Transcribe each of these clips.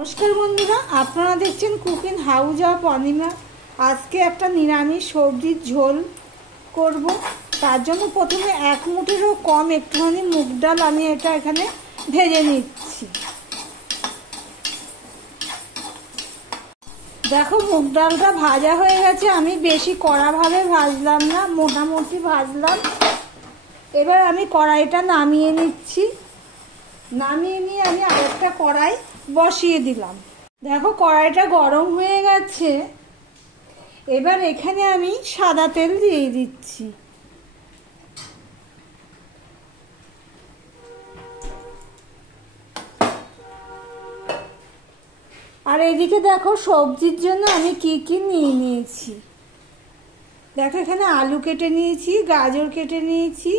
নমস্কার বন্ধুরা, আপনারা দেখছেন কুকিং হাউস অফ অনিমা। আজকে একটা নিরামিষ সবজির ঝোল করব। তার জন্য প্রথমে এক মুঠিরও কম একটুখানি মুগ ডাল আমি এটা এখানে ভেজে নিচ্ছি। দেখো, মুগ ডালটা ভাজা হয়ে গেছে। আমি বেশি কড়াভাবে ভাজলাম না, মোটামুটি ভাজলাম। এবার আমি কড়াইটা নামিয়ে নিচ্ছি। নামিয়ে নিয়ে আমি আরেকটা কড়াই বসিয়ে দিলাম। দেখো, কড়াইটা গরম হয়ে গেছে। এবার এখানে আমি সাদা তেল দিয়ে দিচ্ছি। আর এদিকে দেখো, সবজির জন্য আমি কি কি নিয়ে নিয়েছি। দেখো, এখানে আলু কেটে নিয়েছি, গাজর কেটে নিয়েছি,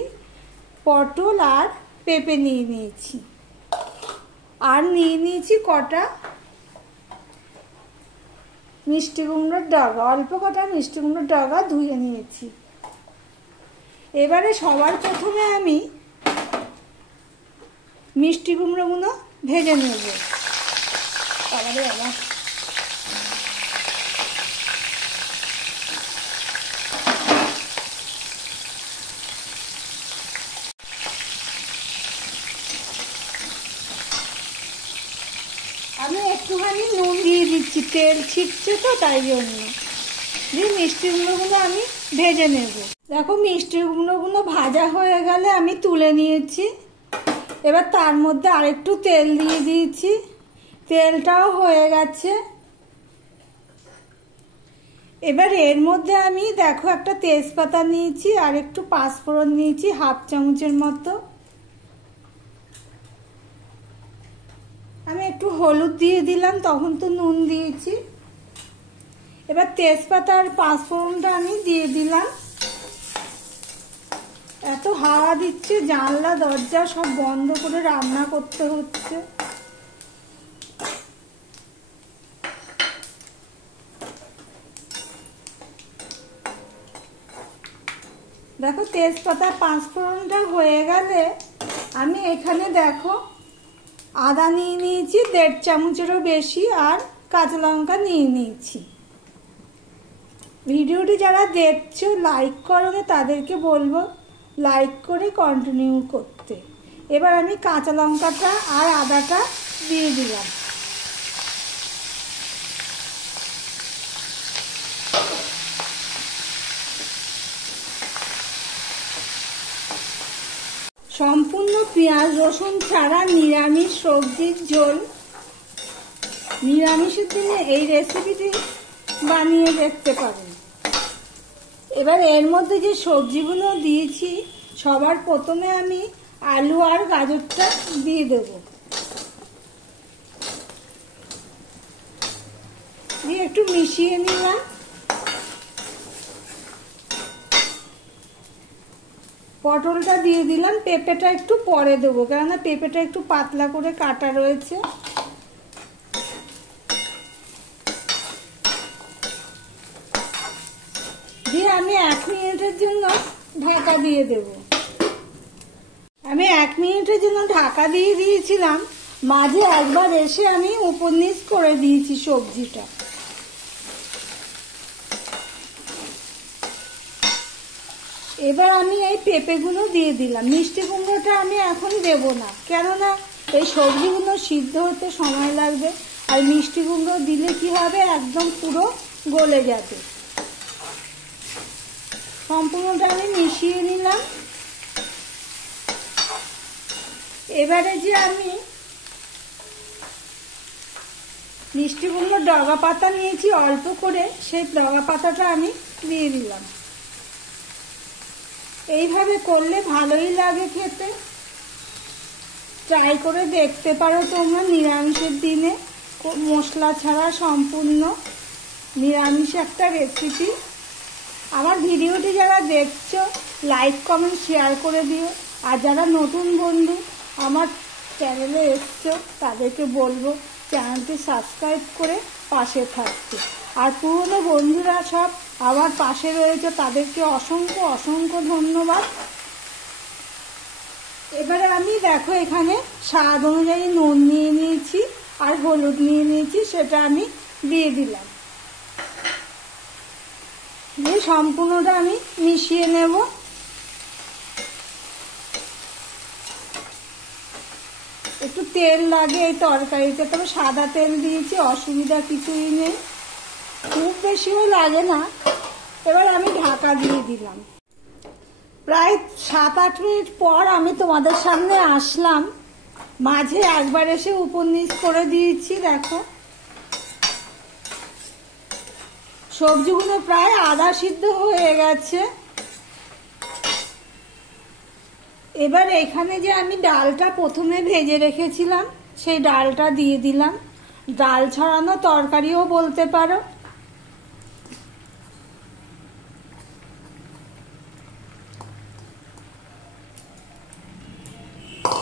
পটল আর পেঁপে নিয়ে নিয়েছি। আর নিয়ে নিয়েছি কটা মিষ্টি কুমড়োর ডগা, অল্প কটা মিষ্টি কুমড়োর ডগা ধুয়ে নিয়েছি। এবারে সবার প্রথমে আমি মিষ্টি কুমড়োগুলো ভেজে নেব। তারপরে আবার আমি একটুখানি নুন দিয়ে দিচ্ছি, তেল ছিটছে তো তাই জন্য। দিয়ে মিষ্টি কুমড়োগুলো আমি ভেজে নেব। দেখো, মিষ্টি কুমড়োগুলো ভাজা হয়ে গেলে আমি তুলে নিয়েছি। এবার তার মধ্যে আরেকটু তেল দিয়ে দিয়েছি, তেলটাও হয়ে গেছে। এবার এর মধ্যে আমি দেখো একটা তেজপাতা নিয়েছি আর একটু পাঁচফোড়ন নিয়েছি, হাফ চামচের মতো। আমি একটু হলুদ দিয়ে দিলাম, তখন তো নুন দিয়েছি। এবার তেজপাতা আর পাঁচফোড়নটা আমি দিয়ে দিলাম। এত হাওয়া দিচ্ছে, জানলা দরজা সব বন্ধ করে রান্না করতে হচ্ছে। দেখো, তেজপাতা পাঁচফোড়নটা হয়ে গেলে আমি এখানে দেখো আদা নিয়ে নিয়েছি 1.5 চামচেরও বেশি, আর কাঁচা লঙ্কা নিয়ে নিয়েছি। ভিডিওটি যারা দেখছো লাইক করো, তাদেরকে বলবো লাইক করে কন্টিনিউ করতে। এবার আমি কাঁচা লঙ্কাটা আর আদাটা দিয়ে দিলাম। সম্পূর্ণ পেঁয়াজ রসুন ছাড়া নিরামিষ সবজির ঝোল। নিরামিষের দিনে এই রেসিপিটি বানিয়ে দেখতে পারেন। এবার এর মধ্যে যে সবজিগুলো দিয়েছি, সবার প্রথমে আমি আলু আর গাজরটা দিয়ে দেব। দিয়ে একটু মিশিয়ে নিলাম। পটলটা দিয়ে দিলাম। পেঁপেটা একটু পরে দেবো, কেননা পেঁপেটা একটু পাতলা করে কাটা রয়েছে। দিয়ে আমি 1 মিনিটের জন্য ঢাকা দিয়ে দেব। আমি 1 মিনিটের জন্য ঢাকা দিয়ে দিয়েছিলাম। মাঝে একবার এসে আমি উপর নিচ করে দিয়েছি সবজিটা। এবার আমি এই পেঁপেগুলো দিয়ে দিলাম। মিষ্টি কুমড়োটা আমি এখন দেব না, কেননা এই সবজিগুলো সিদ্ধ হতে সময় লাগবে। আর মিষ্টি কুমড়ো দিলে কি হবে, একদম পুরো গলে যাবে। সম্পূর্ণটা আমি মিশিয়ে নিলাম। এবারে যে আমি মিষ্টি কুমড়োর ডগা পাতা নিয়েছি অল্প করে, সেই ডগা পাতাটা আমি দিয়ে দিলাম। এইভাবে করলে ভালোই লাগে খেতে। ট্রাই করে দেখতে পারো তোমরা নিরামিষের দিনে, মশলা ছাড়া সম্পূর্ণ নিরামিষ একটা রেসিপি। আমার ভিডিওটি যারা দেখছো লাইক কমেন্ট শেয়ার করে দিও। আর যারা নতুন বন্ধু আমার চ্যানেলে এসছো, তাদেরকে বলবো চ্যানেলটি সাবস্ক্রাইব করে পাশে থাকতে। আর পুরনো বন্ধুরা সব আমার পাশে রয়েছে, তাদেরকে অসংখ্য অসংখ্য ধন্যবাদ। এবারে আমি দেখো এখানে স্বাদ অনুযায়ী নুন নিয়ে নিয়েছি, আর হলুদ নিয়ে নিয়েছি, সেটা আমি দিয়ে দিলাম। দিয়ে সম্পূর্ণটা আমি মিশিয়ে নেব। একটু তেল লাগে এই তরকারিতে, তবে সাদা তেল দিয়েছি, অসুবিধা কিছুই নেই, খুব বেশিও লাগে না। এবার আমি ঢাকা দিয়ে দিলাম। প্রায় 7-8 মিনিট পর আমি তোমাদের সামনে আসলাম। মাঝে একবার এসে উপর নিচ করে দিয়েছি। দেখো সবজিগুলো প্রায় আধা সিদ্ধ হয়ে গেছে। এবার এখানে যে আমি ডালটা প্রথমে ভেজে রেখেছিলাম, সেই ডালটা দিয়ে দিলাম। ডাল ছড়ানো তরকারিও বলতে পারো।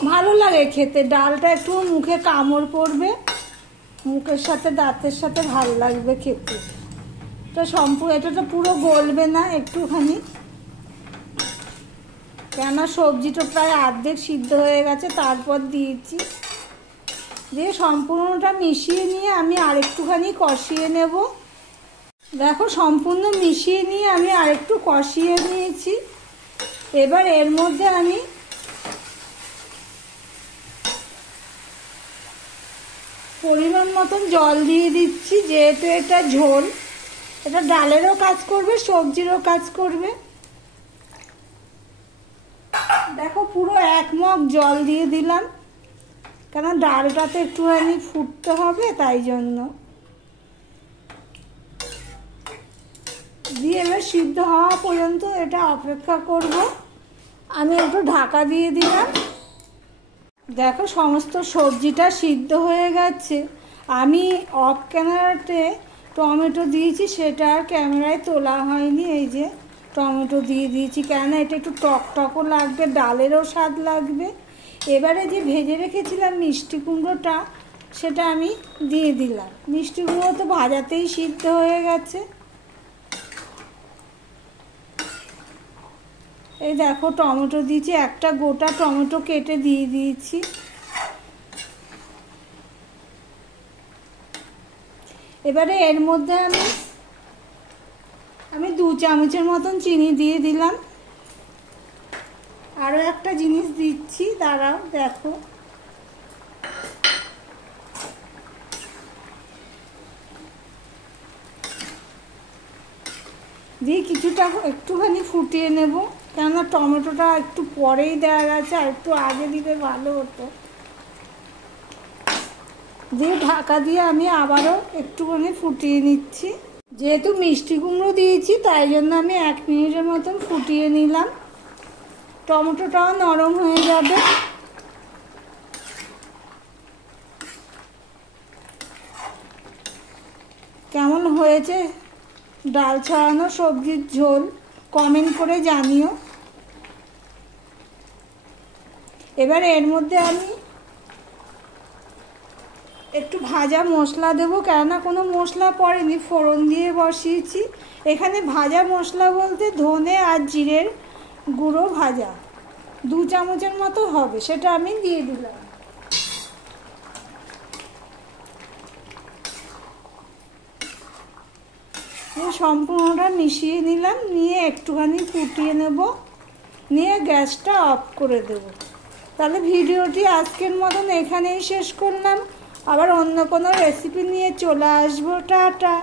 ভালো লাগে খেতে, ডালটা একটু মুখে কামড় পড়বে, মুখের সাথে দাঁতের সাথে ভালো লাগবে খেতে। তো এটা তো পুরো গলবে না, একটুখানি, কেননা সবজিটা প্রায় অর্ধেক সিদ্ধ হয়ে গেছে, তারপর দিয়েছি। দিয়ে সম্পূর্ণটা মিশিয়ে নিয়ে আমি আরেকটুখানি কষিয়ে নেব। দেখো সম্পূর্ণ মিশিয়ে নিয়ে আমি আরেকটু কষিয়ে নিয়েছি। এবার এর মধ্যে আমি পরিমাণ মতন জল দিয়ে দিচ্ছি, যেহেতু এটা ঝোল, এটা ডালেরও কাজ করবে, সবজিরও কাজ করবে। দেখো পুরো 1 মগ জল দিয়ে দিলাম, কেন ডালটাতে একটুখানি ফুটতে হবে, তাই জন্য। দিয়ে এবার সিদ্ধ হওয়া পর্যন্ত এটা অপেক্ষা করব। আমি একটু ঢাকা দিয়ে দিলাম। দেখো সমস্ত সবজিটা সিদ্ধ হয়ে গেছে। আমি অফ ক্যামেরাতে টমেটো দিয়েছি, সেটা আর ক্যামেরায় তোলা হয়নি। এই যে টমেটো দিয়ে দিয়েছি, কেন এটা একটু টকটকও লাগবে, ডালেরও স্বাদ লাগবে। এবারে যে ভেজে রেখেছিলাম মিষ্টি কুমড়োটা, সেটা আমি দিয়ে দিলাম। মিষ্টি কুমড়ো তো ভাজাতেই সিদ্ধ হয়ে গেছে। এই দেখো টমেটো দিয়েছি, একটা গোটা টমেটো কেটে দিয়ে দিয়েছি। এবারে এর মধ্যে আমি 2 চামচের মতন চিনি দিয়ে দিলাম। আরও একটা জিনিস দিচ্ছি, দাঁড়াও দেখো। দিয়ে কিছুটা একটুখানি ফুটিয়ে নেব, কেননা টমেটোটা একটু পরেই দেওয়া গেছে, আর একটু আগে দিলে ভালো হতো। দিয়ে ঢাকা দিয়ে আমি আবারও একটুখানি ফুটিয়ে নিচ্ছি। যেহেতু মিষ্টি কুমড়ো দিয়েছি, তাই জন্য আমি 1 মিনিটের মতন ফুটিয়ে নিলাম। টমেটোটাও নরম হয়ে যাবে। কেমন হয়েছে ডাল ছড়ানো সবজির ঝোল কমেন্ট করে জানিও। এবার এর মধ্যে আমি একটু ভাজা মশলা দেবো, কেননা কোনো মশলা পড়েনি, ফোড়ন দিয়ে বসিয়েছি। এখানে ভাজা মশলা বলতে ধনে আর জিরের গুঁড়ো ভাজা 2 চামচের মতো হবে, সেটা আমি দিয়ে দিলাম। সম্পূর্ণটা মিশিয়ে নিলাম, নিয়ে একটুখানি ফুটিয়ে নেব, নিয়ে গ্যাসটা অফ করে দেব। তাহলে ভিডিওটি আজকের মতন এখানেই শেষ করলাম। আবার অন্য কোনো রেসিপি নিয়ে চলে আসবো। টাটা।